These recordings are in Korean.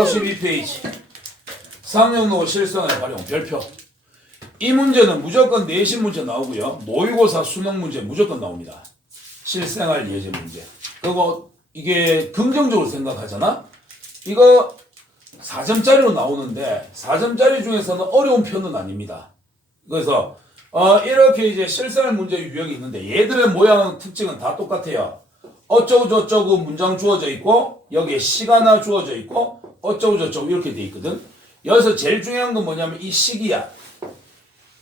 52페이지. 상용노 실생활 활용 별표. 이 문제는 무조건 내신 문제 나오고요. 모의고사 수능 문제 무조건 나옵니다. 실생활 예제 문제. 그리고 이게 긍정적으로 생각하잖아? 이거 4점짜리로 나오는데 4점짜리 중에서는 어려운 편은 아닙니다. 그래서 이렇게 이제 실생활 문제 유형이 있는데 얘들의 모양 특징은 다 똑같아요. 어쩌고 저쩌고 문장 주어져 있고 여기에 식 하나 주어져 있고 어쩌고 저쩌고 이렇게 돼 있거든. 여기서 제일 중요한 건 뭐냐면 이 식이야.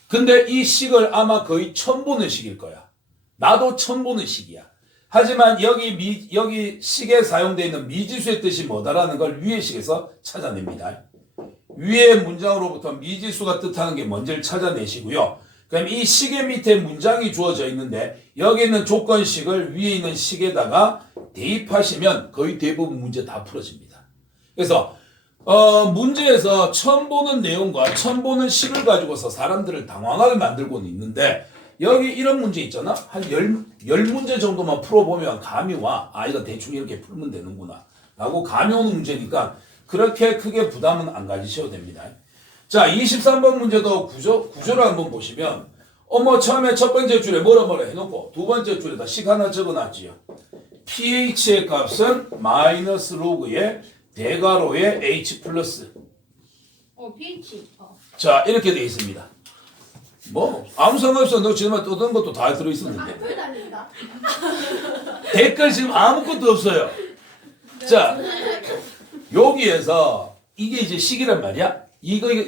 근데 이 식을 아마 거의 처음 보는 식일 거야. 나도 처음 보는 식이야. 하지만 여기 식에 사용되어 있는 미지수의 뜻이 뭐다라는 걸 위의 식에서 찾아냅니다. 위의 문장으로부터 미지수가 뜻하는 게 뭔지를 찾아내시고요. 그럼 이 식의 밑에 문장이 주어져 있는데 여기 있는 조건식을 위에 있는 식에다가 대입하시면 거의 대부분 문제 다 풀어집니다. 그래서 문제에서 처음 보는 내용과 처음 보는 식을 가지고서 사람들을 당황하게 만들고는 있는데 여기 이런 문제 있잖아. 한 10문제 정도만 풀어보면 감이 와. 아, 이거 대충 이렇게 풀면 되는구나 라고 감이 오는 문제니까 그렇게 크게 부담은 안 가지셔도 됩니다. 자, 23번 문제도 구조를 한번 보시면 처음에 첫 번째 줄에 뭐라 해놓고 두 번째 줄에다 식 하나 적어놨지요. pH의 값은 마이너스 로그의 대괄호의 H 플러스. pH. 자, 이렇게 되어 있습니다. 뭐 아무 상관없어. 너 지금만 떠든 것도 다 들어있었는데. 악플 달린다. 댓글 지금 아무것도 없어요. 자, 여기에서 이게 이제 식이란 말이야.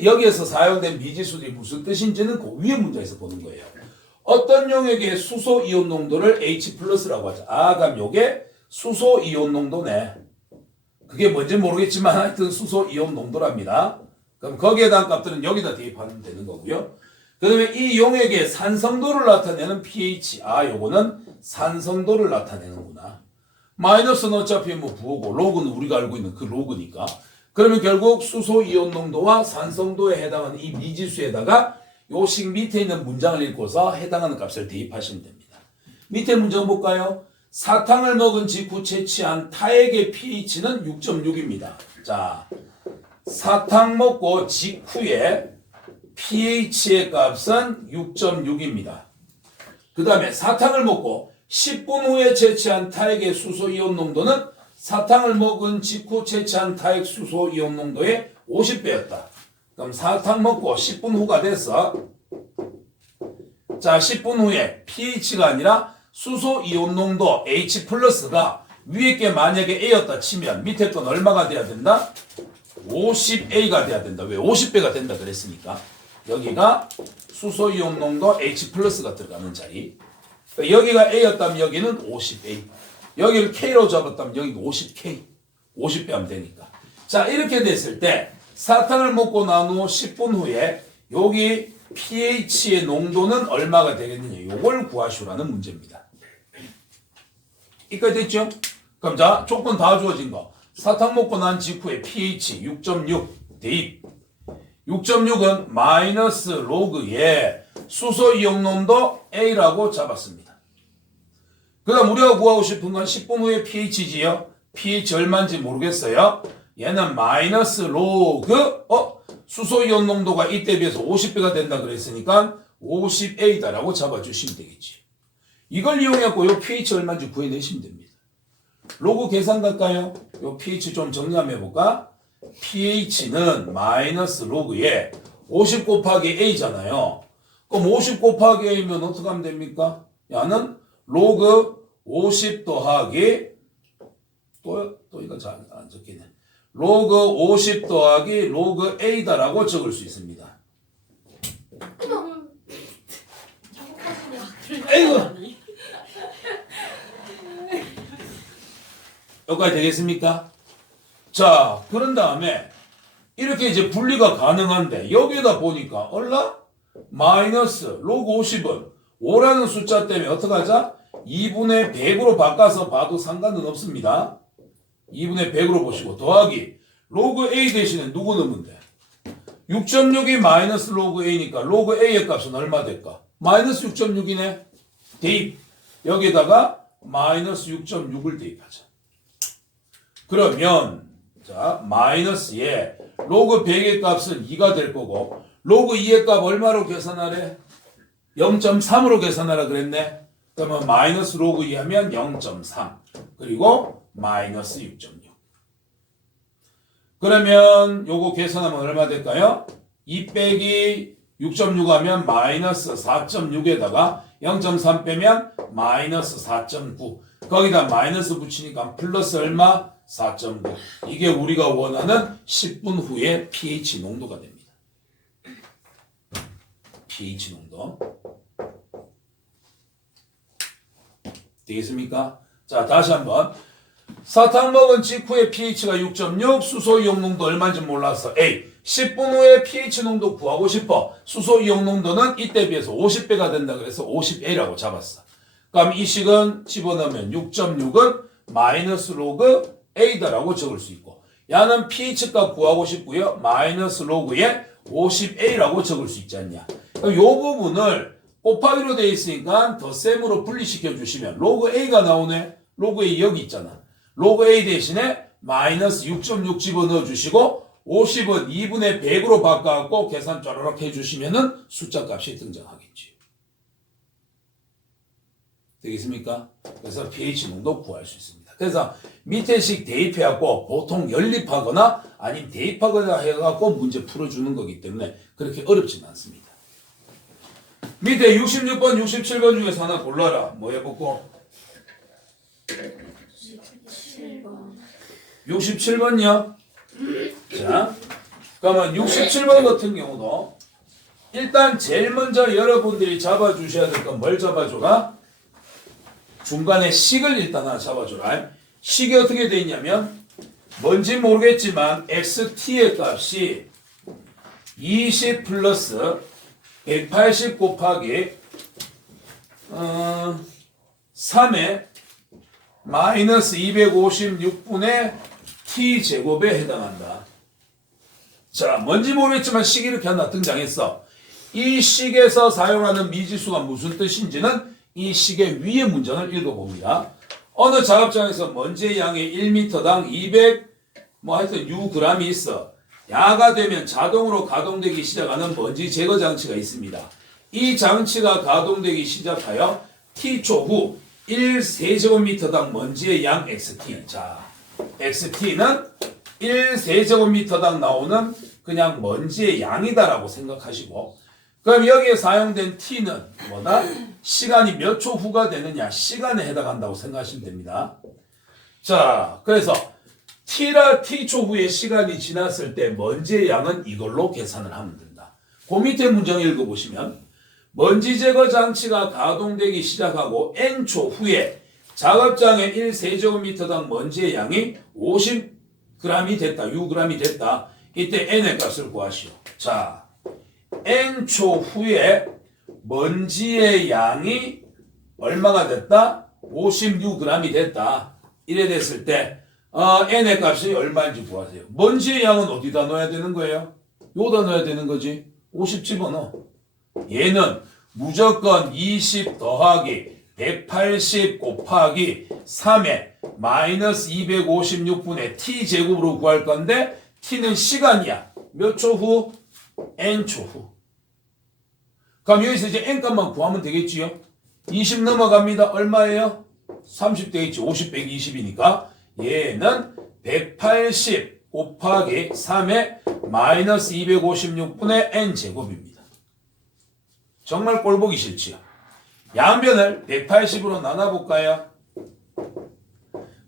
여기에서 사용된 미지수들이 무슨 뜻인지는 그 위에 문제에서 보는 거예요. 어떤 용액의 수소 이온 농도를 H 플러스라고 하죠. 아, 그럼 요게 수소 이온 농도네. 그게 뭔지 모르겠지만 하여튼 수소 이온 농도랍니다. 그럼 거기에 대한 값들은 여기다 대입하면 되는 거고요. 그 다음에 이 용액의 산성도를 나타내는 pH. 아, 요거는 산성도를 나타내는구나. 마이너스는 어차피 뭐 부호고 로그는 우리가 알고 있는 그 로그니까. 그러면 결국 수소 이온 농도와 산성도에 해당하는 이 미지수에다가 요 식 밑에 있는 문장을 읽고서 해당하는 값을 대입하시면 됩니다. 밑에 문장 볼까요? 사탕을 먹은 직후 채취한 타액의 pH는 6.6입니다. 자, 사탕 먹고 직후에 pH의 값은 6.6입니다. 그 다음에 사탕을 먹고 10분 후에 채취한 타액의 수소이온 농도는 사탕을 먹은 직후 채취한 타액 수소이온 농도의 50배였다. 그럼 사탕 먹고 10분 후가 됐어. 자, 10분 후에 pH가 아니라 수소이온 농도 H 플러스가 위에 게 만약에 A였다 치면 밑에 건 얼마가 돼야 된다? 50A가 돼야 된다. 왜? 50배가 된다 그랬으니까. 여기가 수소이온 농도 H 플러스가 들어가는 자리. 여기가 A였다면 여기는 50A. 여기를 K로 잡았다면 여기가 50K. 50배 하면 되니까. 자, 이렇게 됐을 때 사탕을 먹고 난 후 10분 후에 여기 pH의 농도는 얼마가 되겠느냐. 요걸 구하시라는 문제입니다. 이까지 됐죠? 그럼 자, 조건 다 주어진 거. 사탕 먹고 난 직후에 pH 6.6 대입. 6.6은 마이너스 로그의 수소 이온 농도 A라고 잡았습니다. 그 다음 우리가 구하고 싶은 건 10분 후에 pH지요. pH 얼마인지 모르겠어요. 얘는 마이너스 로그 수소 이온 농도가 이때 비해서 50배가 된다 그랬으니까 50A다라고 잡아주시면 되겠지. 이걸 이용해서 요 pH 얼마인지 구해내시면 됩니다. 로그 계산 갈까요? 요 pH 좀 정리 한번 해볼까? pH는 마이너스 로그에 50 곱하기 A잖아요. 그럼 50 곱하기 A면 어떻게 하면 됩니까? 야는 로그 50 더하기 또 이거 잘 안 적히네. 로그 50 더하기 로그 A다라고 적을 수 있습니다. 아이고. 여기까지 되겠습니까? 자, 그런 다음에 이렇게 이제 분리가 가능한데 여기에다 보니까 마이너스 로그 50은 5라는 숫자 때문에 어떻게 하자? 2분의 100으로 바꿔서 봐도 상관은 없습니다. 2분의 100으로 보시고 더하기 로그 A 대신에 누구 넣으면 돼? 6.6이 마이너스 로그 A니까 로그 A의 값은 얼마 될까? 마이너스 6.6이네. 대입. 여기에다가 마이너스 6.6을 대입하자. 그러면 자, 마이너스 예. 로그 100의 값은 2가 될 거고 로그 2의 값 얼마로 계산하래? 0.3으로 계산하라 그랬네. 그러면 마이너스 로그 2 하면 0.3 그리고 마이너스 6.6. 그러면 요거 계산하면 얼마 될까요? 2 빼기 6.6 하면 마이너스 4.6에다가 0.3 빼면 마이너스 4.9. 거기다 마이너스 붙이니까 플러스 얼마? 4.9. 이게 우리가 원하는 10분 후에 pH 농도가 됩니다. pH 농도. 되겠습니까? 자, 다시 한번. 사탕 먹은 직후에 pH가 6.6, 수소 이온 농도 얼마인지 몰라서 A. 10분 후에 pH 농도 구하고 싶어. 수소 이온 농도는 이때 비해서 50배가 된다 그래서 50A라고 잡았어. 그럼 이 식은 집어넣으면 6.6은 마이너스 로그 A다라고 적을 수 있고 야는 pH 값 구하고 싶고요. 마이너스 로그에 50A라고 적을 수 있지 않냐. 이 부분을 곱하기로 되어 있으니까 덧셈으로 분리시켜 주시면 로그 A가 나오네. 로그 A 여기 있잖아. 로그 A 대신에 마이너스 6.6 집어넣어 주시고 50은 2분의 100으로 바꿔갖고 계산 쪼르륵 해주시면은 숫자 값이 등장하겠지. 되겠습니까? 그래서 pH 농도 구할 수 있습니다. 그래서 밑에 식 대입해갖고 보통 연립하거나 아니면 대입하거나 해갖고 문제 풀어주는 거기 때문에 그렇게 어렵지는 않습니다. 밑에 66번, 67번 중에서 하나 골라라. 뭐 해보고? 67번이요? 자, 그러면 67번 같은 경우도 일단 제일 먼저 여러분들이 잡아주셔야 될 건 뭘 잡아줘라? 중간에 식을 일단 하나 잡아줘라. 식이 어떻게 돼 있냐면 뭔지 모르겠지만 xt의 값이 20 플러스 180 곱하기 3의 마이너스 256분의 t제곱에 해당한다. 자, 뭔지 모르겠지만 식이 이렇게 하나 등장했어. 이 식에서 사용하는 미지수가 무슨 뜻인지는 이 식의 위의 문장을 읽어봅니다. 어느 작업장에서 먼지의 양이 1m당 200 하여튼 Ug이 있어. 야가 되면 자동으로 가동되기 시작하는 먼지 제거 장치가 있습니다. 이 장치가 가동되기 시작하여 t초 후 1세제곱미터당 먼지의 양 xt. 자, xt는 1세제곱미터당 나오는 그냥 먼지의 양이다라고 생각하시고, 그럼 여기에 사용된 t는 뭐다? 시간이 몇 초 후가 되느냐, 시간에 해당한다고 생각하시면 됩니다. 자, 그래서 t초 후에 시간이 지났을 때 먼지의 양은 이걸로 계산을 하면 된다. 그 밑에 문장 읽어보시면 먼지 제거 장치가 가동되기 시작하고 n초 후에 작업장의 1세제곱미터당 먼지의 양이 50g이 됐다, Ug이 됐다. 이때 n의 값을 구하시오. 자, n초 후에 먼지의 양이 얼마가 됐다? 56g이 됐다. 이래 됐을 때 n의 값이 얼마인지 구하세요. 먼지의 양은 어디다 넣어야 되는 거예요? 여기다 넣어야 되는 거지. 50 집어넣어. 얘는 무조건 20 더하기 180 곱하기 3의 마이너스 256분의 t제곱으로 구할 건데 t는 시간이야. 몇 초 후? n초 후. 그럼 여기서 이제 n값만 구하면 되겠지요? 20 넘어갑니다. 얼마예요? 30 되겠지. 50 빼기 20이니까 얘는 180 곱하기 3의 마이너스 256분의 n제곱입니다. 정말 꼴보기 싫지요? 양변을 180으로 나눠볼까요?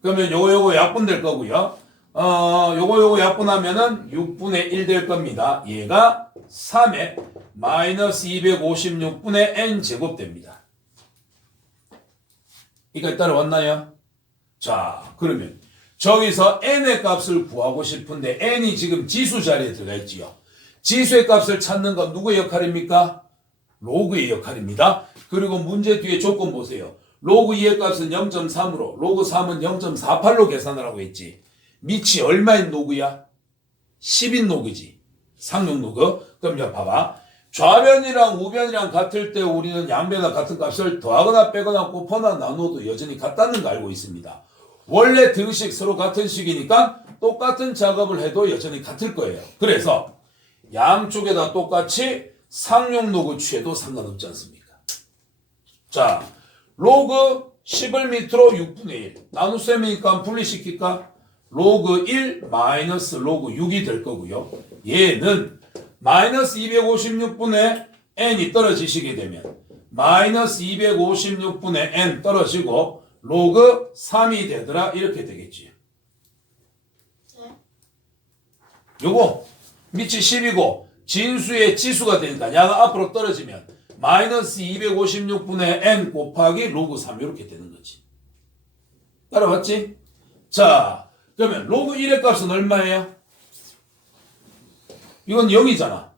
그러면 요거 약분될 거고요. 요거 약분하면은 6분의 1 될 겁니다. 얘가 3의 마이너스 256분의 n제곱 됩니다. 이거 따라왔나요? 자, 그러면 저기서 n의 값을 구하고 싶은데 n이 지금 지수 자리에 들어가 있지요. 지수의 값을 찾는 건 누구의 역할입니까? 로그의 역할입니다. 그리고 문제 뒤에 조건 보세요. 로그 2의 값은 0.3으로 로그 3은 0.48로 계산하라고 했지. 밑이 얼마인 로그야? 10인 로그지. 상용 로그. 그럼 자 봐봐. 좌변이랑 우변이랑 같을 때 우리는 양변과 같은 값을 더하거나 빼거나 곱거나 나눠도 여전히 같다는 거 알고 있습니다. 원래 등식 서로 같은 식이니까 똑같은 작업을 해도 여전히 같을 거예요. 그래서 양쪽에다 똑같이 상용 로그 취해도 상관없지 않습니까? 자, 로그 10을 밑으로 6분의 1 나눗셈이니까 분리시킬까? 로그 1 마이너스 로그 6이 될 거고요. 얘는 마이너스 256분의 n이 떨어지시게 되면 마이너스 256분의 n 떨어지고 로그 3이 되더라 이렇게 되겠지. 요거 밑이 10이고 진수의 지수가 되니까 야가 앞으로 떨어지면 마이너스 256분의 n 곱하기 로그 3 이렇게 되는 거지. 따라왔지? 자, 그러면 로그 1의 값은 얼마예요? 이건 0이잖아.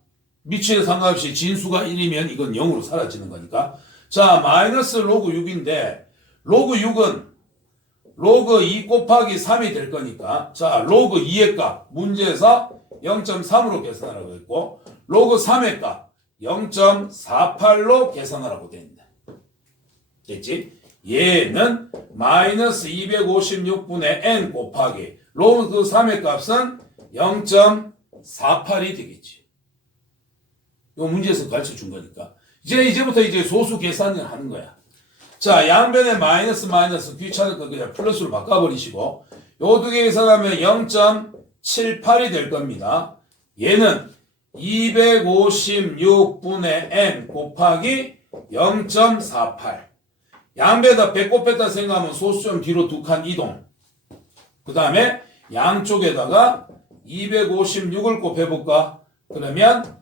밑에 상관없이 진수가 1이면 이건 0으로 사라지는 거니까. 자, 마이너스 로그 6인데 로그 6은 로그 2 곱하기 3이 될 거니까 자, 로그 2의 값 문제에서 0.3으로 계산하라고 했고 로그 3의 값 0.48로 계산하라고 됩니다. 됐지? 얘는 마이너스 256분의 n 곱하기 로그 3의 값은 0.48이 되겠지. 이거 문제에서 가르쳐 준 거니까. 이제부터 소수 계산을 하는 거야. 자, 양변에 마이너스 귀찮으니까 그냥 플러스로 바꿔버리시고 요 두 개 계산하면 0.78이 될 겁니다. 얘는 256분의 n 곱하기 0.48 양배에다 100 곱했다 생각하면 소수점 뒤로 2칸 이동. 그 다음에 양쪽에다가 256을 곱해볼까? 그러면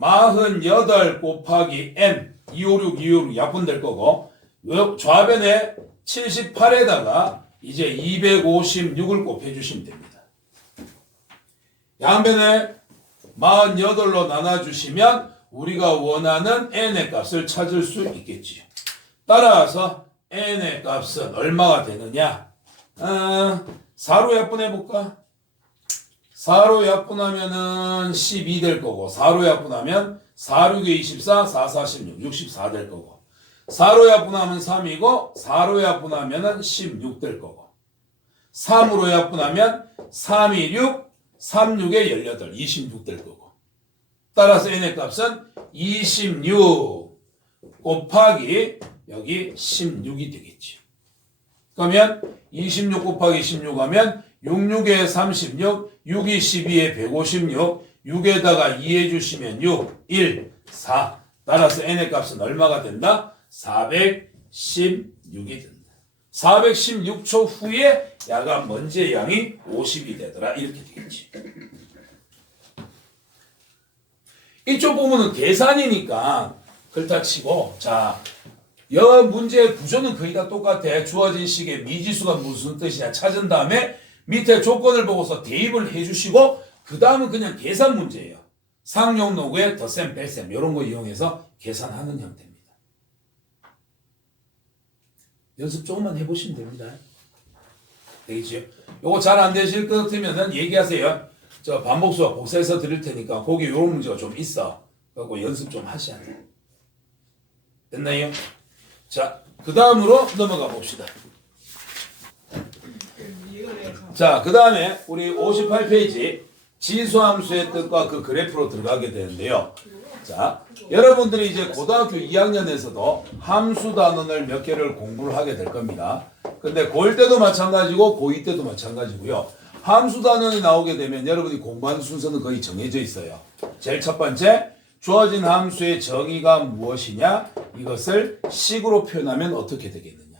48 곱하기 n 256 약분될 거고 좌변에 78에다가 이제 256을 곱해주시면 됩니다. 양변에 48로 나눠주시면 우리가 원하는 n의 값을 찾을 수 있겠지요. 따라서 n의 값은 얼마가 되느냐? 4로 약분해볼까? 4로 약분하면은 12 될 거고 4로 약분하면 4, 6에 24, 4, 4, 16, 64 될 거고 4로 약분하면 3이고 4로 약분하면은 16 될 거고 3으로 약분하면 3, 2, 6, 3, 6에 18, 26 될 거고 따라서 n의 값은 26 곱하기 여기 16이 되겠지. 그러면 26 곱하기 16 하면 6, 6에 36, 6이 12에 156, 6에다가 2 해주시면 6, 1, 4. 따라서 n의 값은 얼마가 된다? 416이 된다. 416초 후에 야간 먼지의 양이 50이 되더라. 이렇게 되겠지. 이쪽 부분은 계산이니까 그렇다 치고 자, 여 문제의 구조는 거의 다 똑같아. 주어진 식의 미지수가 무슨 뜻이냐 찾은 다음에 밑에 조건을 보고서 대입을 해주시고 그 다음은 그냥 계산 문제예요. 상용 로그의 덧셈, 뺄셈 이런 거 이용해서 계산하는 형태입니다. 연습 조금만 해보시면 됩니다. 되겠지요? 요거 잘 안 되실 것 같으면은 얘기하세요. 저 반복수와 복사해서 드릴 테니까 거기 요런 문제가 좀 있어. 그리고 연습 좀 하셔야 돼. 됐나요? 자, 그 다음으로 넘어가 봅시다. 자, 그 다음에 우리 58페이지 지수함수의 뜻과 그 그래프로 들어가게 되는데요. 자, 여러분들이 이제 고등학교 2학년에서도 함수 단원을 몇 개를 공부를 하게 될 겁니다. 근데 고1 때도 마찬가지고 고2 때도 마찬가지고요. 함수 단원이 나오게 되면 여러분이 공부하는 순서는 거의 정해져 있어요. 제일 첫 번째, 주어진 함수의 정의가 무엇이냐? 이것을 식으로 표현하면 어떻게 되겠느냐?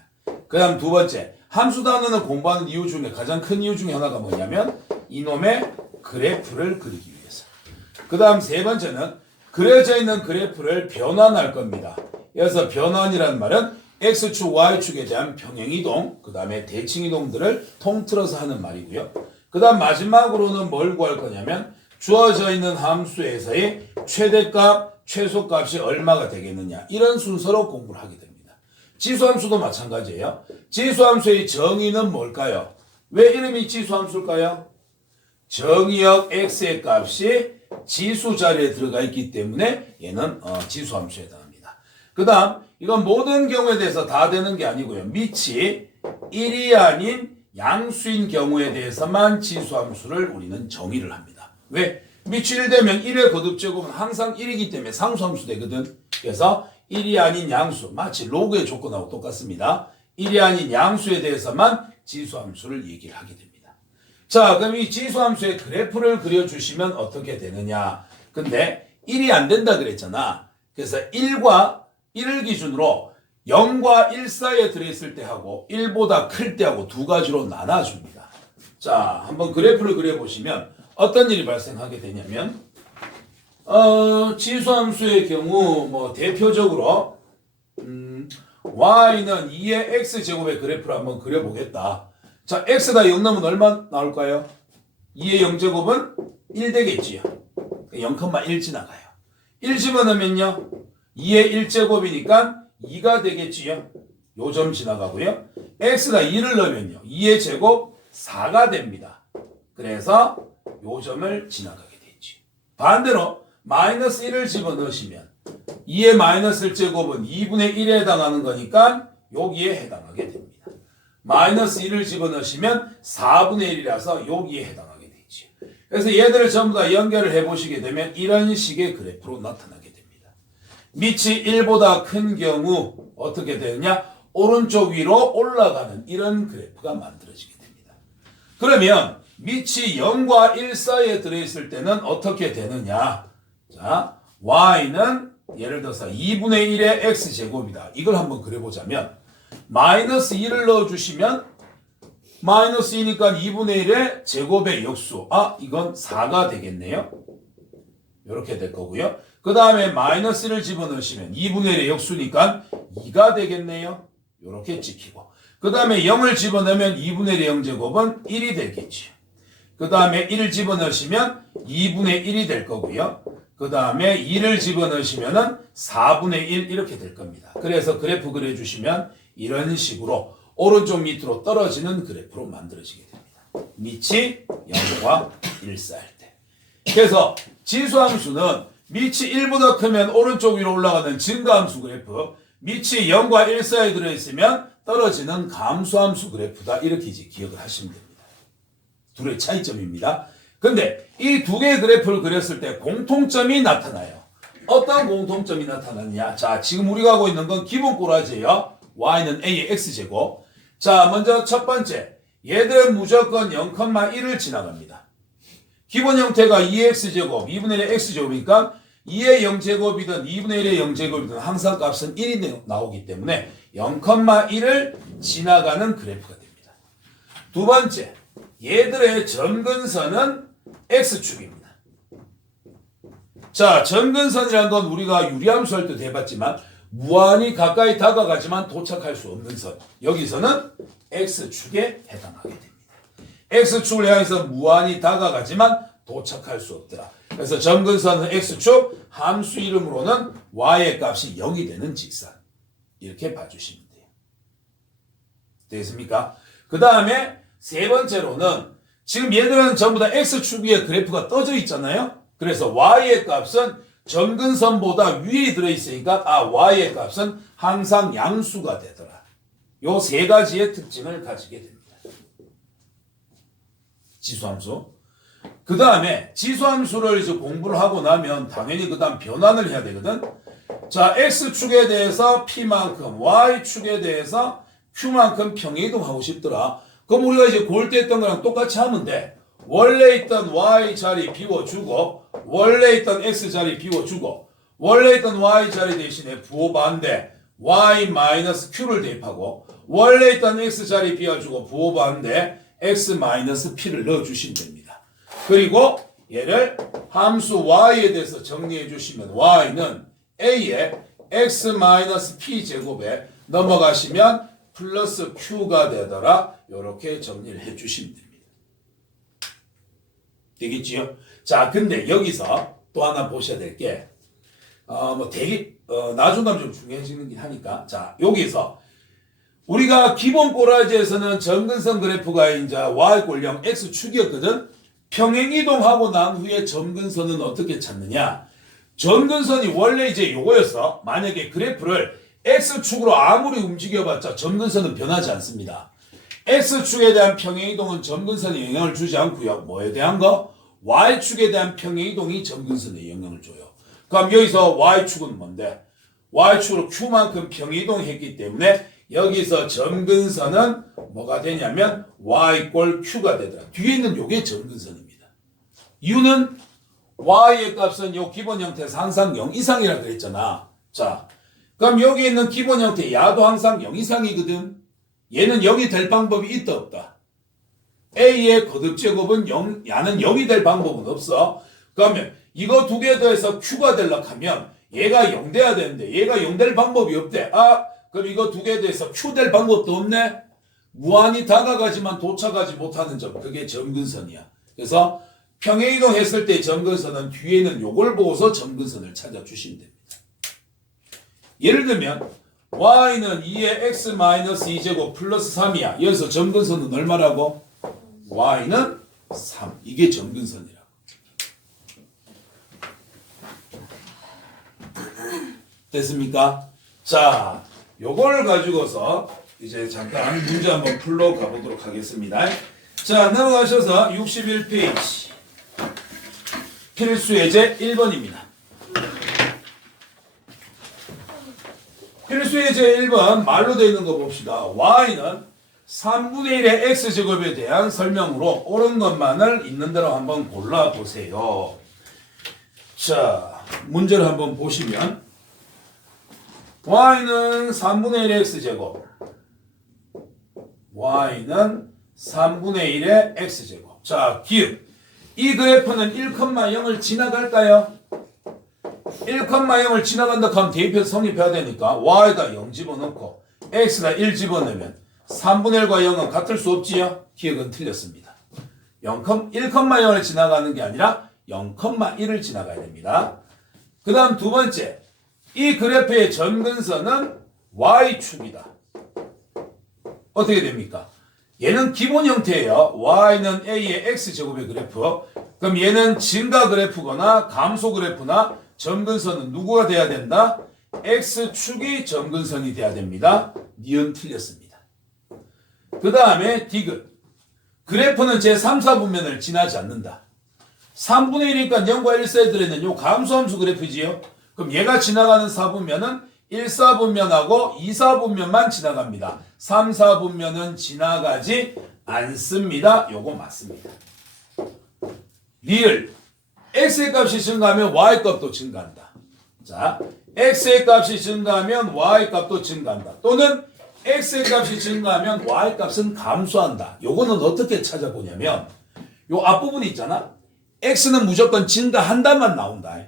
그 다음 두 번째, 함수 단원을 공부하는 이유 중에 가장 큰 이유 중에 하나가 뭐냐면 이놈의 그래프를 그리기 위해서. 그 다음 세 번째는 그려져 있는 그래프를 변환할 겁니다. 그래서 변환이라는 말은 X축, Y축에 대한 평행이동, 그 다음에 대칭이동들을 통틀어서 하는 말이고요. 그 다음 마지막으로는 뭘 구할 거냐면 주어져 있는 함수에서의 최대값, 최소값이 얼마가 되겠느냐 이런 순서로 공부를 하게 됩니다. 지수함수도 마찬가지예요. 지수함수의 정의는 뭘까요? 왜 이름이 지수함수일까요? 정의역 x의 값이 지수 자리에 들어가 있기 때문에 얘는 지수함수에 해당합니다. 그 다음 이건 모든 경우에 대해서 다 되는 게 아니고요. 밑이 1이 아닌 양수인 경우에 대해서만 지수함수를 우리는 정의를 합니다. 왜? 밑이 1되면 1의 거듭제곱은 항상 1이기 때문에 상수함수 되거든. 그래서 1이 아닌 양수, 마치 로그의 조건하고 똑같습니다. 1이 아닌 양수에 대해서만 지수함수를 얘기를 하게 됩니다. 자, 그럼 이 지수함수의 그래프를 그려주시면 어떻게 되느냐. 근데 1이 안 된다 그랬잖아. 그래서 1을 기준으로 0과 1 사이에 들어있을 때 하고 1보다 클 때 하고 두 가지로 나눠줍니다. 자, 한번 그래프를 그려보시면 어떤 일이 발생하게 되냐면 지수함수의 경우 뭐 대표적으로 y는 2의 x제곱의 그래프를 한번 그려보겠다. 자, x가 0 넣으면 얼마 나올까요? 2의 0제곱은 1 되겠지요. 0,1 지나가요. 1 집어넣으면요 2의 1제곱이니까 2가 되겠지요. 요 점 지나가고요. x가 2를 넣으면요 2의 제곱 4가 됩니다. 그래서 요 점을 지나가게 되지. 반대로 마이너스 1을 집어넣으시면 2의 마이너스 1제곱은 2분의 1에 해당하는 거니까 여기에 해당하게 됩니다. 마이너스 1을 집어넣으시면 4분의 1이라서 여기에 해당하게 되지. 그래서 얘들을 전부 다 연결을 해보시게 되면 이런 식의 그래프로 나타나게 됩니다. 밑이 1보다 큰 경우 어떻게 되느냐? 오른쪽 위로 올라가는 이런 그래프가 만들어지게 됩니다. 그러면 밑이 0과 1 사이에 들어있을 때는 어떻게 되느냐? 자, y는 예를 들어서 2분의 1의 x제곱이다. 이걸 한번 그려보자면 마이너스 2를 넣어주시면 마이너스 2니까 2분의 1의 제곱의 역수. 이건 4가 되겠네요. 이렇게 될 거고요. 그 다음에 마이너스 1을 집어넣으시면 2분의 1의 역수니까 2가 되겠네요. 이렇게 찍히고. 그 다음에 0을 집어넣으면 2분의 1의 0제곱은 1이 되겠지요. 그 다음에 1을 집어넣으시면 2분의 1이 될 거고요. 그 다음에 2를 집어넣으시면 4분의 1 이렇게 될 겁니다. 그래서 그래프 그려주시면 이런 식으로 오른쪽 밑으로 떨어지는 그래프로 만들어지게 됩니다. 밑이 0과 1 사이일 때. 그래서 지수함수는 밑이 1보다 크면 오른쪽 위로 올라가는 증가함수 그래프, 밑이 0과 1 사이에 들어있으면 떨어지는 감소함수 그래프다. 이렇게 이제 기억을 하시면 됩니다. 둘의 차이점입니다. 근데 이 두 개의 그래프를 그렸을 때 공통점이 나타나요. 어떤 공통점이 나타나느냐? 자, 지금 우리가 하고 있는 건 기본 꼬라지예요. y는 a의 x제곱. 자, 먼저 첫 번째. 얘들은 무조건 0,1을 지나갑니다. 기본 형태가 2x제곱, 2분의 1의 x제곱이니까 2의 0제곱이든 2분의 1의 0제곱이든 항상 값은 1이 나오기 때문에 0,1을 지나가는 그래프가 됩니다. 두 번째. 얘들의 점근선은 x축입니다. 자, 점근선이라는 건 우리가 유리함수 할 때도 해봤지만 무한히 가까이 다가가지만 도착할 수 없는 선. 여기서는 x축에 해당하게 됩니다. x축을 향해서 무한히 다가가지만 도착할 수 없더라. 그래서 점근선은 x축, 함수 이름으로는 y의 값이 0이 되는 직선. 이렇게 봐주시면 돼요. 되겠습니까? 그 다음에 세 번째로는 지금 얘들은 전부 다 x축 위에 그래프가 떠져 있잖아요. 그래서 y의 값은 점근선보다 위에 들어있으니까 y의 값은 항상 양수가 되더라. 요 세 가지의 특징을 가지게 됩니다. 지수함수. 그 다음에 지수함수를 이제 공부를 하고 나면 당연히 그 다음 변환을 해야 되거든. 자, x축에 대해서 p만큼, y축에 대해서 q만큼 평행이동하고 싶더라. 그럼 우리가 이제 고을 때 했던 거랑 똑같이 하면 돼. 원래 있던 y 자리 비워주고, 원래 있던 x 자리 비워주고, 원래 있던 y 자리 대신에 부호 반대 y-q를 대입하고, 원래 있던 x 자리 비워주고 부호 반대 x-p를 넣어주시면 됩니다. 그리고 얘를 함수 y에 대해서 정리해 주시면 y는 a의 x-p 제곱에 넘어가시면 플러스 q가 되더라. 이렇게 정리를 해 주시면 됩니다. 되겠지요? 자, 근데 여기서 또 하나 보셔야 될 게, 나중가면 좀 중요해지긴 하니까. 자, 여기서 우리가 기본 꼬라지에서는 점근선 그래프가 이제 y꼴0 x축이었거든? 평행이동하고 난 후에 점근선은 어떻게 찾느냐? 점근선이 원래 이제 요거였어. 만약에 그래프를 x축으로 아무리 움직여봤자 점근선은 변하지 않습니다. X축에 대한 평행이동은 점근선에 영향을 주지 않고요. 뭐에 대한 거? Y축에 대한 평행이동이 점근선에 영향을 줘요. 그럼 여기서 Y축은 뭔데? Y축으로 Q만큼 평행이동했기 때문에 여기서 점근선은 뭐가 되냐면 Y 꼴 Q가 되더라. 뒤에 있는 요게 점근선입니다. 이유는 Y의 값은 요 기본 형태에서 항상 0 이상이라 그랬잖아. 자, 그럼 여기 있는 기본 형태 야도 항상 0 이상이거든. 얘는 0이 될 방법이 있다 없다. A의 거듭제곱은 0, 야는 0이 될 방법은 없어. 그러면 이거 두 개 더해서 Q가 되려고 하면 얘가 0 돼야 되는데 얘가 0 될 방법이 없대. 아, 그럼 이거 두 개 더해서 Q 될 방법도 없네. 무한히 다가가지만 도착하지 못하는 점, 그게 점근선이야. 그래서 평행이동 했을 때 점근선은 뒤에는 요걸 보고서 점근선을 찾아주시면 됩니다. 예를 들면 y는 2의 x-2제곱 플러스 3이야. 여기서 점근선은 얼마라고? y는 3. 이게 점근선이라고. 됐습니까? 자, 요걸 가지고서 이제 잠깐 문제 한번 풀러 가보도록 하겠습니다. 자, 넘어가셔서 61페이지. 필수 예제 1번입니다. 필수 예제 1번 말로 되어 있는 거 봅시다. y는 3분의 1의 x제곱에 대한 설명으로 옳은 것만을 있는 대로 한번 골라보세요. 자, 문제를 한번 보시면 y는 3분의 1의 x제곱, y는 3분의 1의 x제곱. 자, 기억. 이 그래프는 1,0을 지나갈까요? 1,0을 지나간다 하면 대입해서 성립해야 되니까 y가 0 집어넣고 x가 1 집어넣으면 3분의 1과 0은 같을 수 없지요? 기억은 틀렸습니다. 1,0을 지나가는 게 아니라 0,1을 지나가야 됩니다. 그 다음 두 번째, 이 그래프의 점근선은 y축이다. 어떻게 됩니까? 얘는 기본 형태예요. y는 a의 x제곱의 그래프. 그럼 얘는 증가 그래프거나 감소 그래프나 점근선은 누구가 돼야 된다? x축이 점근선이 돼야 됩니다. 니은 틀렸습니다. 그 다음에 디귿. 그래프는 제3, 4분면을 지나지 않는다. 3분의 1이니까 0과 1 사이에 들어있는 요 감소함수 그래프지요. 그럼 얘가 지나가는 4분면은 1, 4분면하고 2, 4분면만 지나갑니다. 3, 4분면은 지나가지 않습니다. 요거 맞습니다. 리을. x의 값이 증가하면 y 값도 증가한다. 자, x의 값이 증가하면 y 값도 증가한다. 또는 x의 값이 증가하면 y 값은 감소한다. 요거는 어떻게 찾아보냐면 요 앞부분이 있잖아. x는 무조건 증가한다만 나온다.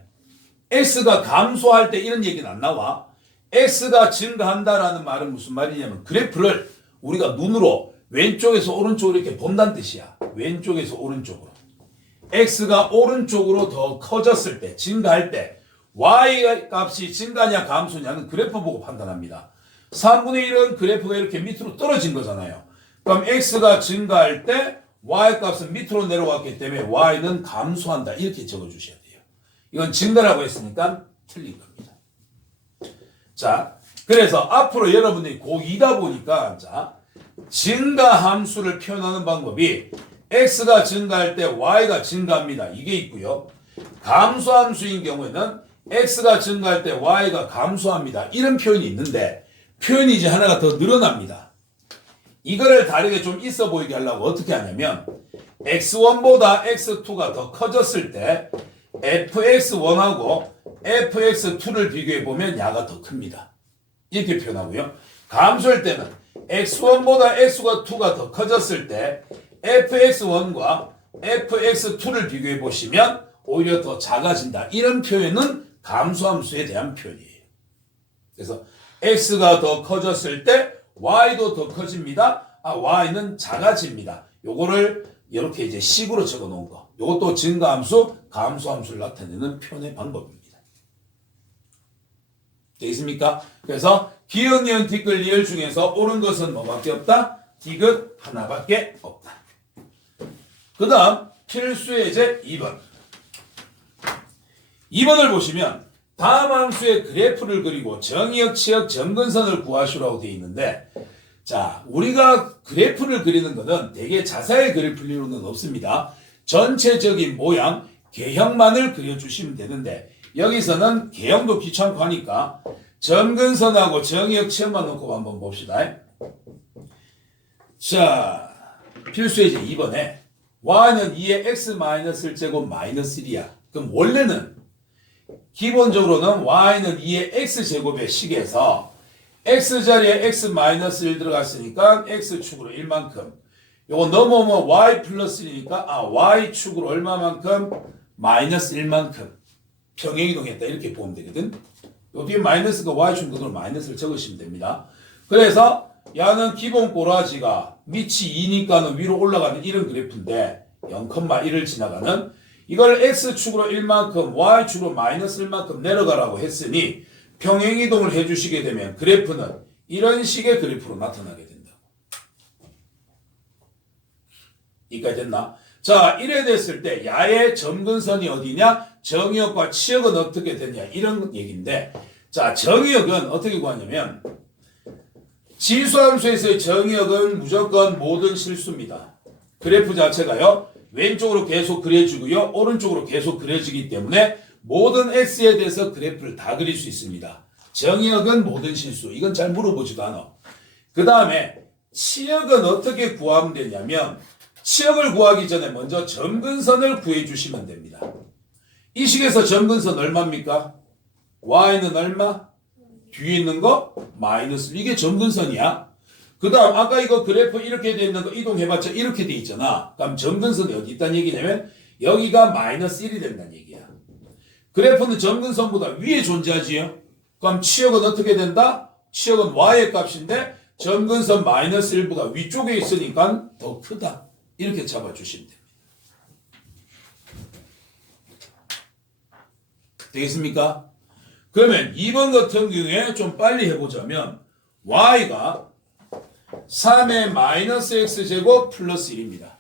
x가 감소할 때 이런 얘기는 안 나와. x가 증가한다라는 말은 무슨 말이냐면 그래프를 우리가 눈으로 왼쪽에서 오른쪽으로 이렇게 본다는 뜻이야. 왼쪽에서 오른쪽으로. x가 오른쪽으로 더 커졌을 때, 증가할 때 y 값이 증가냐 감소냐는 그래프 보고 판단합니다. 3분의 1은 그래프가 이렇게 밑으로 떨어진 거잖아요. 그럼 x가 증가할 때 y 값은 밑으로 내려갔기 때문에 y는 감소한다. 이렇게 적어주셔야 돼요. 이건 증가라고 했으니까 틀린 겁니다. 자, 그래서 앞으로 여러분들이 고2다 보니까 자, 증가 함수를 표현하는 방법이 x가 증가할 때 y가 증가합니다. 이게 있고요. 감소 함수인 경우에는 x가 증가할 때 y가 감소합니다. 이런 표현이 있는데 표현이 이제 하나가 더 늘어납니다. 이거를 다르게 좀 있어 보이게 하려고 어떻게 하냐면 x1보다 x2가 더 커졌을 때 fx1하고 fx2를 비교해 보면 야가 더 큽니다. 이렇게 표현하고요. 감소할 때는 x1보다 x2가 더 커졌을 때 fx1과 fx2를 비교해 보시면 오히려 더 작아진다. 이런 표현은 감소함수에 대한 표현이에요. 그래서 x가 더 커졌을 때 y도 더 커집니다. y는 작아집니다. 요거를 이렇게 이제 식으로 적어 놓은 거. 요것도 증가함수, 감소함수를 나타내는 표현의 방법입니다. 되겠습니까? 그래서 기역, 니은, 티끌, 리을 중에서 옳은 것은 뭐밖에 없다? 디귿 하나밖에 없다. 그 다음 필수 예제 2번. 2번을 보시면 다음 함수의 그래프를 그리고 정의역, 치역, 점근선을 구하시라고 되어 있는데 자, 우리가 그래프를 그리는 것은 되게 자세히 그릴 필요는 없습니다. 전체적인 모양, 개형만을 그려주시면 되는데 여기서는 개형도 귀찮고 하니까 점근선하고 정의역 치역만 놓고 한번 봅시다. 자, 필수예제 2번에 y는 2의 x-1제곱 마이너스 1이야. 그럼 원래는 기본적으로는 y는 2의 x제곱의 식에서 x자리에 x-1 들어갔으니까 x축으로 1만큼 요거 넘어오면 y 플러스 1이니까 y축으로 얼마만큼? 마이너스 1만큼 평행이동했다 이렇게 보면 되거든. 요 뒤에 마이너스가 y축 그대로 마이너스를 적으시면 됩니다. 그래서 야는 기본 꼬라지가 밑이 2니까는 위로 올라가는 이런 그래프인데 0,1을 지나가는 이걸 x축으로 1만큼 y축으로 마이너스 1만큼 내려가라고 했으니 평행이동을 해주시게 되면 그래프는 이런 식의 그래프로 나타나게 된다. 이까지 됐나? 자, 이래 됐을 때 야의 점근선이 어디냐? 정의역과 치역은 어떻게 되냐? 이런 얘기인데 자, 정의역은 어떻게 구하냐면 지수함수에서의 정의역은 무조건 모든 실수입니다. 그래프 자체가요. 왼쪽으로 계속 그려지고요. 오른쪽으로 계속 그려지기 때문에 모든 x에 대해서 그래프를 다 그릴 수 있습니다. 정의역은 모든 실수. 이건 잘 물어보지도 않아. 그 다음에 치역은 어떻게 구하면 되냐면 치역을 구하기 전에 먼저 점근선을 구해주시면 됩니다. 이 식에서 점근선 얼마입니까? y는 얼마? 뒤에 있는 거? 마이너스. 이게 점근선이야. 그 다음 아까 이거 그래프 이렇게 돼 있는 거 이동해봤자 이렇게 돼 있잖아. 그럼 점근선이 어디 있다는 얘기냐면 여기가 마이너스 1이 된다는 얘기야. 그래프는 점근선보다 위에 존재하지요. 그럼 치역은 어떻게 된다? 치역은 y의 값인데 점근선 마이너스 1보다 위쪽에 있으니까 더 크다. 이렇게 잡아주시면 됩니다. 되겠습니까? 그러면 2번 같은 경우에 좀 빨리 해보자면 y가 3의 마이너스 x제곱 플러스 1입니다.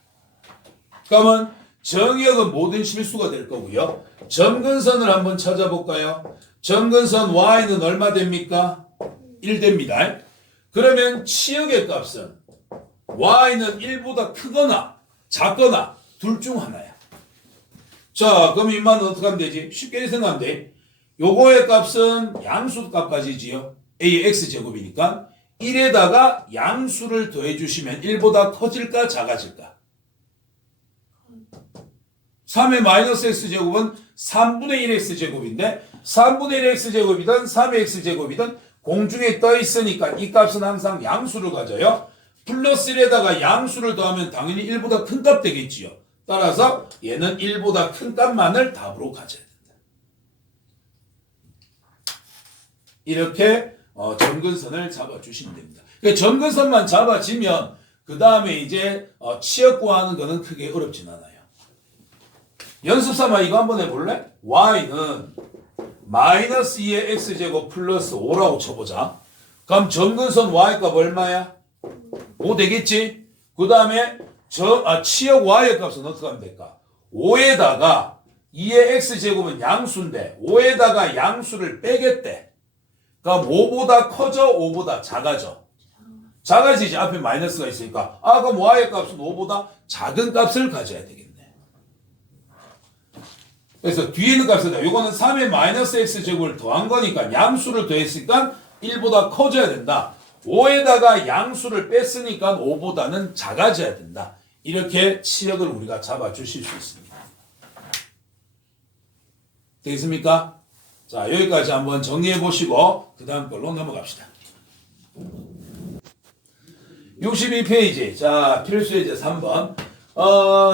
그러면 정의역은 모든 실수가 될 거고요. 점근선을 한번 찾아볼까요? 점근선 y는 얼마 됩니까? 1 됩니다. 그러면 치역의 값은 y는 1보다 크거나 작거나 둘 중 하나야. 자, 그럼 인마는 어떻게 하면 되지? 쉽게 생각하면 돼. 요거의 값은 양수 값까지지요. a x제곱이니까 1에다가 양수를 더해 주시면 1보다 커질까 작아질까? 3의 마이너스 x제곱은 3분의 1 x제곱인데 3분의 1 x제곱이든 3의 x제곱이든 공중에 떠 있으니까 이 값은 항상 양수를 가져요. 플러스 1에다가 양수를 더하면 당연히 1보다 큰 값 되겠지요. 따라서 얘는 1보다 큰 값만을 답으로 가져야 된다. 이렇게 점근선을 잡아주시면 됩니다. 그러니까 점근선만 잡아지면 그 다음에 이제 치역 구하는 거는 크게 어렵진 않아요. 연습 삼아 이거 한번 해볼래? y는 마이너스 2의 x제곱 플러스 5라고 쳐보자. 그럼 점근선 y값 얼마야? 5 되겠지? 그 다음에 치역 y의 값은 어떻게 하면 될까? 5에다가 2의 x제곱은 양수인데 5에다가 양수를 빼겠대. 그럼 5보다 커져? 5보다 작아져? 작아지지. 앞에 마이너스가 있으니까. 그럼 y의 값은 5보다 작은 값을 가져야 되겠네. 그래서 뒤에 있는 값은 이거는 3의 마이너스 x제곱을 더한 거니까 양수를 더했으니까 1보다 커져야 된다. 5에다가 양수를 뺐으니까 5보다는 작아져야 된다. 이렇게 치역을 우리가 잡아주실 수 있습니다. 되겠습니까? 자, 여기까지 한번 정리해 보시고 그 다음 걸로 넘어갑시다. 62페이지. 자, 필수예제 3번.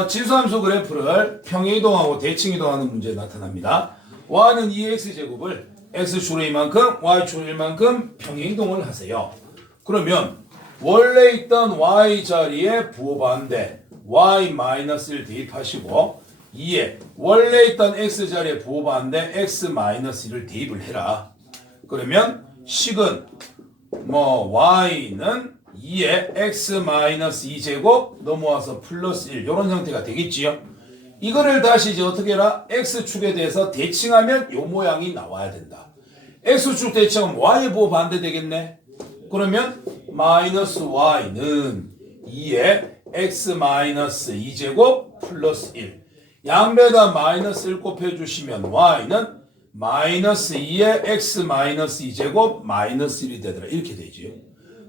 지수함수 그래프를 평행이동하고 대칭이동하는 문제에 나타납니다. y는 2x제곱을 x축으로 이만큼, y축으로 이만큼 평행이동을 하세요. 그러면 원래 있던 y 자리에 부호반대 y-1 대입하시고 2에 원래 있던 x 자리에 부호반대 x-1을 대입을 해라. 그러면 식은 y는 2에 x-2제곱 넘어와서 플러스 1 이런 형태가 되겠지요. 이거를 다시 이제 어떻게 해라? x축에 대해서 대칭하면 요 모양이 나와야 된다. x축 대칭하면 y의 부호 반대 되겠네. 그러면 마이너스 y는 2에 x 마이너스 2제곱 플러스 1. 양배에다 마이너스 1 곱해주시면 y는 마이너스 2에 x 마이너스 2제곱 마이너스 1이 되더라. 이렇게 되지요.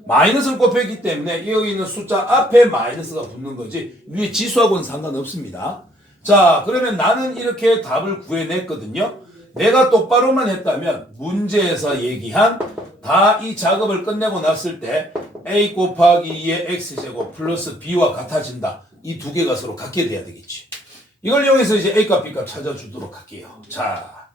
마이너스를 곱했기 때문에 여기 있는 숫자 앞에 마이너스가 붙는 거지 위에 지수하고는 상관없습니다. 자, 그러면 나는 이렇게 답을 구해냈거든요. 내가 똑바로만 했다면 문제에서 얘기한 다 이 작업을 끝내고 났을 때 a 곱하기 2의 x제곱 플러스 b와 같아진다. 이 두 개가 서로 같게 돼야 되겠지. 이걸 이용해서 이제 a값 b값 찾아주도록 할게요. 자,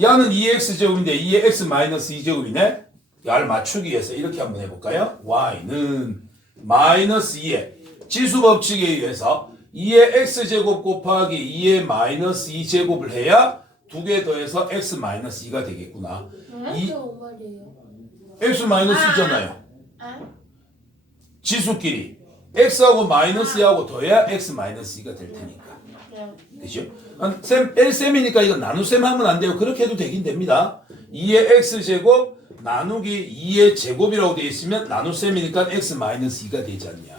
야는 2x제곱인데 2의 x 마이너스 2제곱이네. 야를 맞추기 위해서 이렇게 한번 해볼까요? y는 마이너스 2의 지수법칙에 의해서 2의 x제곱 곱하기 2의 마이너스 2제곱을 해야 두 개 더해서 x 마이너스 2가 되겠구나. 이 x 마이너스 2잖아요. 지수끼리 x하고 마이너스 2하고 더해야 x 마이너스 2가 될 테니까. 그죠? 쌤이니까 이거 나눗셈 하면 안 돼요. 그렇게 해도 되긴 됩니다. 2의 x제곱 나누기 2의 제곱이라고 되어 있으면 나눗셈이니까 x 마이너스 2가 되지 않냐.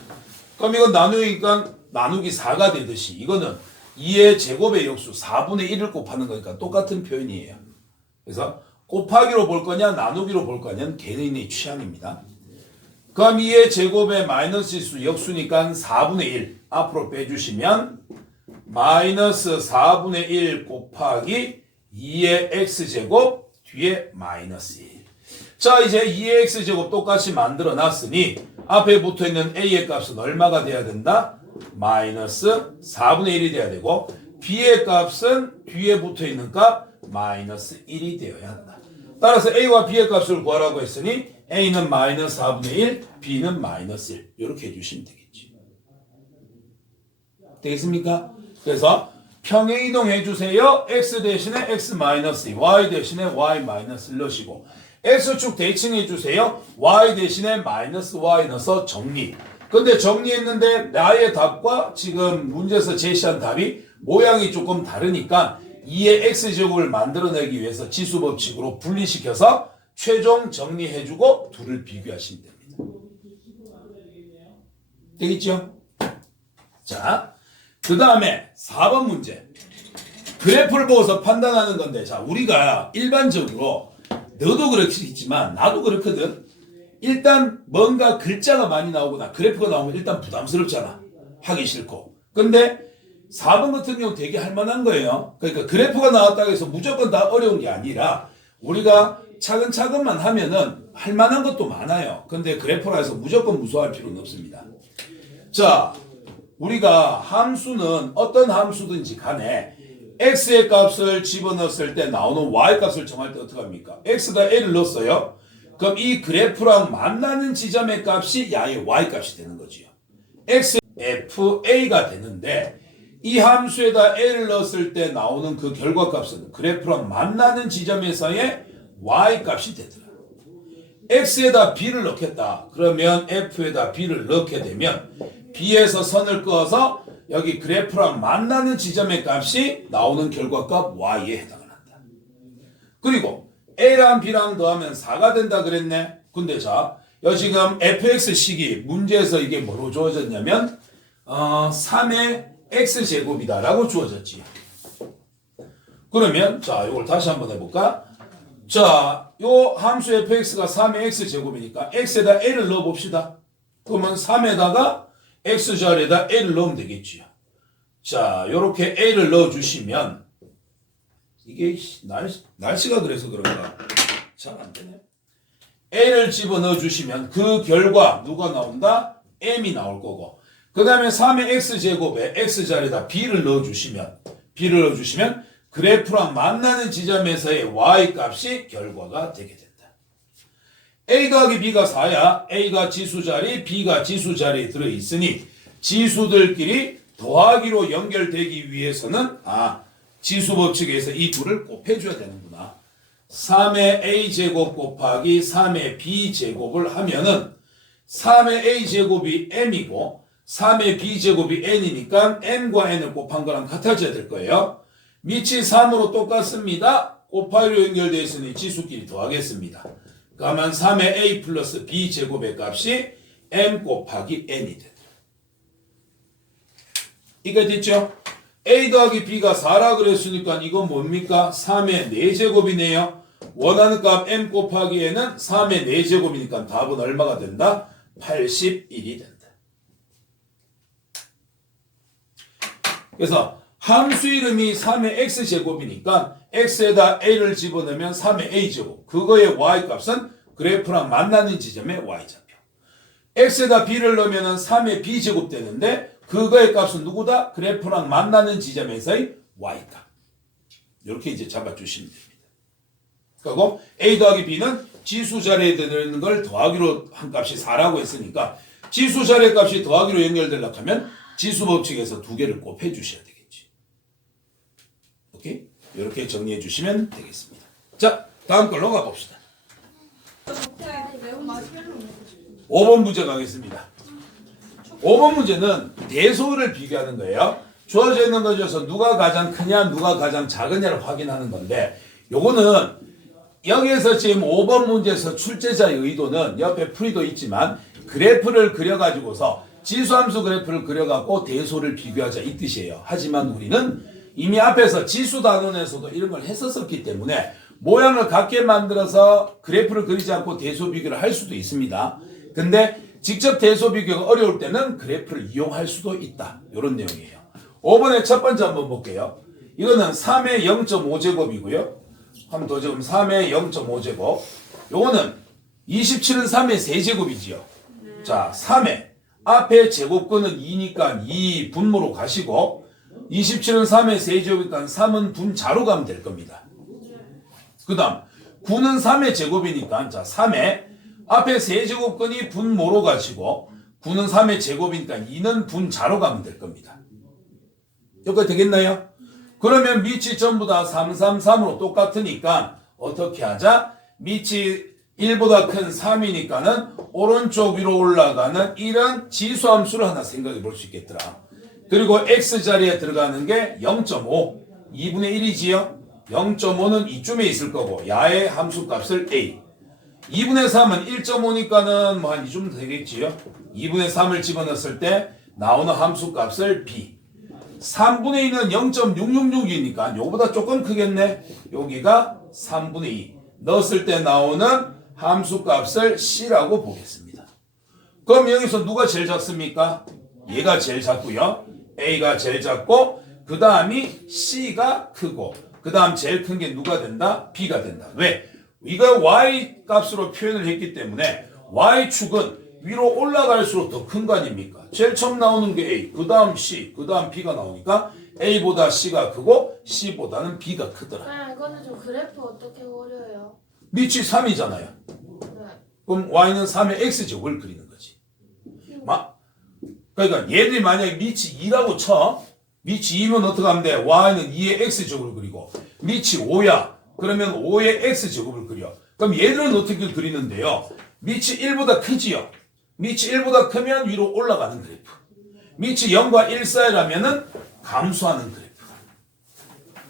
그럼 이건 나누니까 나누기 4가 되듯이 이거는 2의 제곱의 역수 4분의 1을 곱하는 거니까 똑같은 표현이에요. 그래서 곱하기로 볼 거냐 나누기로 볼 거냐는 개인의 취향입니다. 그럼 2의 제곱의 마이너스 지수 역수니까 4분의 1 앞으로 빼주시면 마이너스 4분의 1 곱하기 2의 x제곱 뒤에 마이너스 1. 자, 이제 2의 x제곱 똑같이 만들어 놨으니 앞에 붙어있는 a의 값은 얼마가 돼야 된다? 마이너스 4분의 1이 돼야 되고 b의 값은 뒤에 붙어있는 값 마이너스 1이 되어야 한다. 따라서 a와 b의 값을 구하라고 했으니 a는 마이너스 4분의 1, b는 마이너스 1 이렇게 해주시면 되겠지. 되겠습니까? 그래서 평행이동 해주세요. x 대신에 x 마이너스 2, y 대신에 y 마이너스 1 넣으시고 x축 대칭해주세요. y 대신에 마이너스 y 넣어서 정리. 근데 정리했는데 나의 답과 지금 문제에서 제시한 답이 모양이 조금 다르니까 2의 x제곱을 만들어내기 위해서 지수법칙으로 분리시켜서 최종 정리해주고 둘을 비교하시면 됩니다. 되겠죠? 자, 그 다음에 4번 문제. 그래프를 보고서 판단하는 건데, 자, 우리가 일반적으로 너도 그렇겠지만 나도 그렇거든. 일단 뭔가 글자가 많이 나오거나 그래프가 나오면 일단 부담스럽잖아. 하기 싫고. 근데 4번 같은 경우 되게 할만한 거예요. 그러니까 그래프가 나왔다고 해서 무조건 다 어려운 게 아니라 우리가 차근차근만 하면은 할만한 것도 많아요. 근데 그래프라 해서 무조건 무서워할 필요는 없습니다. 자, 우리가 함수는 어떤 함수든지 간에 x의 값을 집어넣었을 때 나오는 y 값을 정할 때 어떻게 합니까? x가 a를 넣었어요. 그럼 이 그래프랑 만나는 지점의 값이 야의 y 값이 되는 거지요. x fa가 되는데 이 함수에다 a를 넣었을 때 나오는 그 결과값은 그래프랑 만나는 지점에서의 y 값이 되더라. x에다 b를 넣겠다. 그러면 f에다 b를 넣게 되면 b에서 선을 그어서 여기 그래프랑 만나는 지점의 값이 나오는 결과값 y에 해당을 한다. 그리고 a랑 b랑 더하면 4가 된다 그랬네. 근데 자, 여기 지금 fx식이 문제에서 이게 뭐로 주어졌냐면 3의 x제곱이다 라고 주어졌지. 그러면 자, 이걸 다시 한번 해볼까? 자, 요 함수 fx가 3의 x제곱이니까 x에다 a를 넣어봅시다. 그러면 3에다가 x자리에다 a를 넣으면 되겠지요. 자, 요렇게 a를 넣어주시면 이게 날씨가 그래서 그런가 잘 안되네. a를 집어넣어 주시면 그 결과 누가 나온다? m이 나올 거고 그 다음에 3의 x제곱에 x자리에다 b를 넣어주시면 그래프랑 만나는 지점에서의 y 값이 결과가 되게 된다. a 더하기 b가 4야. a가 지수자리, b가 지수자리에 들어있으니 지수들끼리 더하기로 연결되기 위해서는 지수법칙에서 이 둘을 곱해줘야 되는구나. 3의 a제곱 곱하기 3의 b제곱을 하면은 3의 a제곱이 m이고 3의 b제곱이 n이니까 m과 n을 곱한 거랑 같아져야 될 거예요. 밑이 3으로 똑같습니다. 곱하기로 연결되어 있으니 지수끼리 더하겠습니다. 가만 3의 a 플러스 b 제곱의 값이 m 곱하기 n이 된다. 이거 됐죠? a 더하기 b가 4라 그랬으니까 이건 뭡니까? 3의 4제곱이네요. 원하는 값 m 곱하기 n은 3의 4제곱이니까 답은 얼마가 된다? 81이 된다. 그래서 함수 이름이 3의 x제곱이니까 x에다 a를 집어넣으면 3의 a제곱. 그거의 y값은 그래프랑 만나는 지점의 y좌표. x에다 b를 넣으면 3의 b제곱 되는데 그거의 값은 누구다? 그래프랑 만나는 지점에서의 y값. 이렇게 이제 잡아주시면 됩니다. 그리고 a 더하기 b는 지수 자리에 들어있는 걸 더하기로 한 값이 4라고 했으니까 지수 자리의 값이 더하기로 연결되려고 하면 지수 법칙에서 두 개를 곱해 주셔야 되겠지. 오케이? 이렇게 정리해 주시면 되겠습니다. 자, 다음 걸로 가봅시다. 5번 문제 가겠습니다. 5번 문제는 대소를 비교하는 거예요. 주어져 있는 거 중에서 누가 가장 크냐, 누가 가장 작으냐를 확인하는 건데 요거는 여기에서 지금 5번 문제에서 출제자의 의도는 옆에 풀이도 있지만 그래프를 그려가지고서 지수함수 그래프를 그려갖고 대소를 비교하자 이 뜻이에요. 하지만 우리는 이미 앞에서 지수 단원에서도 이런 걸 했었기 때문에 모양을 같게 만들어서 그래프를 그리지 않고 대소 비교를 할 수도 있습니다. 근데 직접 대소 비교가 어려울 때는 그래프를 이용할 수도 있다. 이런 내용이에요. 5번의 첫 번째 한번 볼게요. 이거는 3의 0.5제곱이고요. 한번 더 적으면 3의 0.5제곱. 요거는 27은 3의 세제곱이지요. 자, 3의 앞에 제곱근은 2니까 2 분모로 가시고 27은 3의 세제곱이니까 3은 분자로 가면 될 겁니다. 그 다음 9는 3의 제곱이니까 자 3의 앞에 세제곱근이 분모로 가시고 9는 3의 제곱이니까 2는 분자로 가면 될 겁니다. 여기까지 되겠나요? 그러면 밑이 전부 다 3, 3, 3으로 똑같으니까 어떻게 하자? 밑이 1보다 큰 3이니까는 오른쪽 위로 올라가는 이런 지수함수를 하나 생각해 볼 수 있겠더라. 그리고 x자리에 들어가는 게 0.5, 2분의 1이지요? 0.5는 이쯤에 있을 거고 야의 함수값을 a. 2분의 3은 1.5니까는 뭐 한 이쯤 되겠지요? 2분의 3을 집어넣었을 때 나오는 함수값을 b. 3분의 2는 0.666이니까 요거보다 조금 크겠네. 여기가 3분의 2. 넣었을 때 나오는 함수값을 c라고 보겠습니다. 그럼 여기서 누가 제일 작습니까? 얘가 제일 작고요. a가 제일 작고 그 다음이 c가 크고 그 다음 제일 큰 게 누가 된다? b가 된다. 왜? 이거 y 값으로 표현을 했기 때문에 y축은 위로 올라갈수록 더 큰 거 아닙니까? 제일 처음 나오는 게 A, 그 다음 C, 그 다음 B가 나오니까 A보다 C가 크고 C보다는 B가 크더라. 이거는 좀 그래프 어떻게 그려요? 밑이 3이잖아요. 네. 그럼 Y는 3의 X제곱을 그리는 거지. 그러니까 얘들이 만약에 밑이 2라고 쳐. 밑이 2면 어떻게 하면 돼? Y는 2의 X제곱을 그리고 밑이 5야. 그러면 5의 X제곱을 그려. 그럼 얘들은 어떻게 그리는데요? 밑이 1보다 크지요. 밑이 1보다 크면 위로 올라가는 그래프. 밑이 0과 1 사이라면은 감소하는 그래프.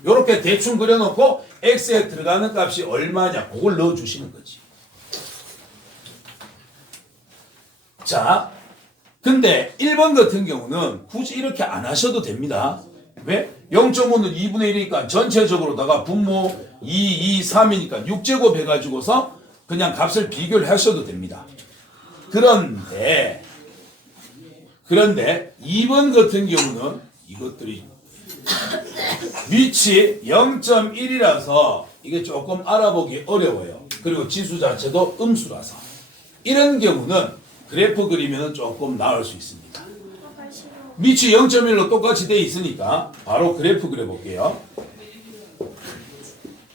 요렇게 대충 그려놓고 x에 들어가는 값이 얼마냐 그걸 넣어주시는 거지. 자, 근데 1번 같은 경우는 굳이 이렇게 안 하셔도 됩니다. 왜? 0.5는 2분의 1이니까 전체적으로다가 분모 2, 2, 3이니까 6제곱 해가지고서 그냥 값을 비교를 하셔도 됩니다. 그런데 2번 같은 경우는 이것들이 밑이 0.1이라서 이게 조금 알아보기 어려워요. 그리고 지수 자체도 음수라서 이런 경우는 그래프 그리면 조금 나을 수 있습니다. 밑이 0.1로 똑같이 돼 있으니까 바로 그래프 그려볼게요.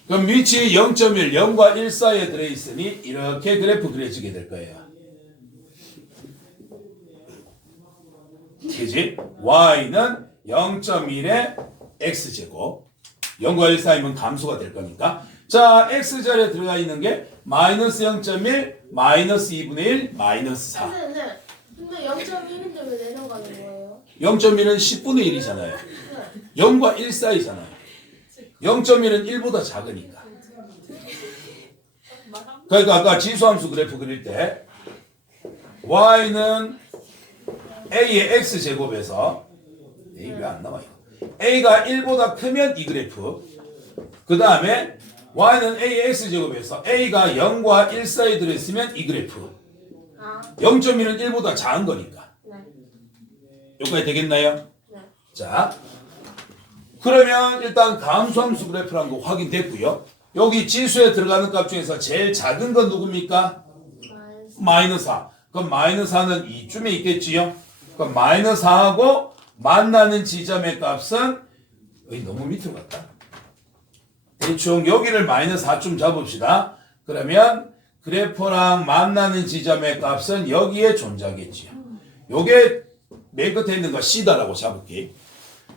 그럼 밑이 0.1, 0과 1 사이에 들어있으니 이렇게 그래프 그려지게 될 거예요. 그지? y는 0.1의 x제곱 0과 1 사이면 감소가 될 거니까 자 x자리에 들어가 있는 게 마이너스 0.1, 마이너스 2분의 1, 마이너스 4 근데 0.1인데 왜 내려가는 거예요? 0.1은 10분의 1이잖아요. 0과 1 사이잖아요. 0.1은 1보다 작으니까. 그러니까 아까 지수함수 그래프 그릴 때 y는 a의 x제곱에서 a 왜 안 나와요? a가 1보다 크면 이 그래프. 그 다음에 y는 a의 x제곱에서 a가 0과 1 사이에 들어있으면 이 그래프. 아, 0.1은 1보다 작은 거니까. 네. 여기까지 되겠나요? 네. 자, 그러면 일단 감소함수 그래프라는 거 확인됐고요. 여기 지수에 들어가는 값 중에서 제일 작은 건 누굽니까? 마이너스 4. 그럼 마이너스 4는 이쯤에 있겠지요? 그럼 마이너스 4하고 만나는 지점의 값은 너무 밑으로 갔다. 대충 여기를 마이너스 4쯤 잡읍시다. 그러면 그래프랑 만나는 지점의 값은 여기에 존재하겠지요. 요게 맨 끝에 있는 거 C다라고 잡을게.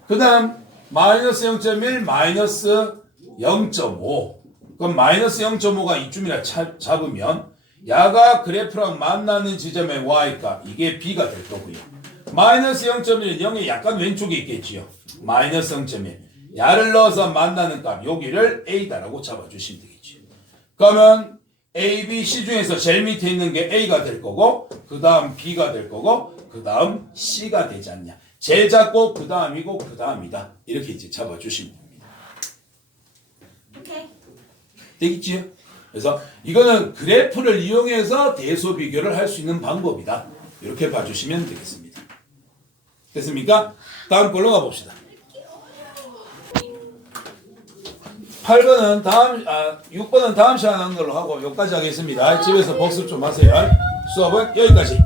그 다음 마이너스 0.1, 마이너스 0.5. 그럼 마이너스 0.5가 이쯤이라 잡으면 야가 그래프랑 만나는 지점의 Y값 이게 B가 될 거고요. 마이너스 0.1은 0의 약간 왼쪽에 있겠지요. 마이너스 0.1. 야를 넣어서 만나는 값 여기를 A다라고 잡아주시면 되겠죠. 그러면 A, B, C 중에서 제일 밑에 있는 게 A가 될 거고 그 다음 B가 될 거고 그 다음 C가 되지 않냐. 제일 작고 그 다음이고 그 다음이다. 이렇게 이제 잡아주시면 됩니다. 오케이. 되겠지요? 그래서 이거는 그래프를 이용해서 대소 비교를 할 수 있는 방법이다. 이렇게 봐주시면 되겠습니다. 됐습니까? 다음 걸로 가봅시다. 8번은 6번은 다음 시간에 하는 걸로 하고 여기까지 하겠습니다. 집에서 복습 좀 하세요. 수업은 여기까지.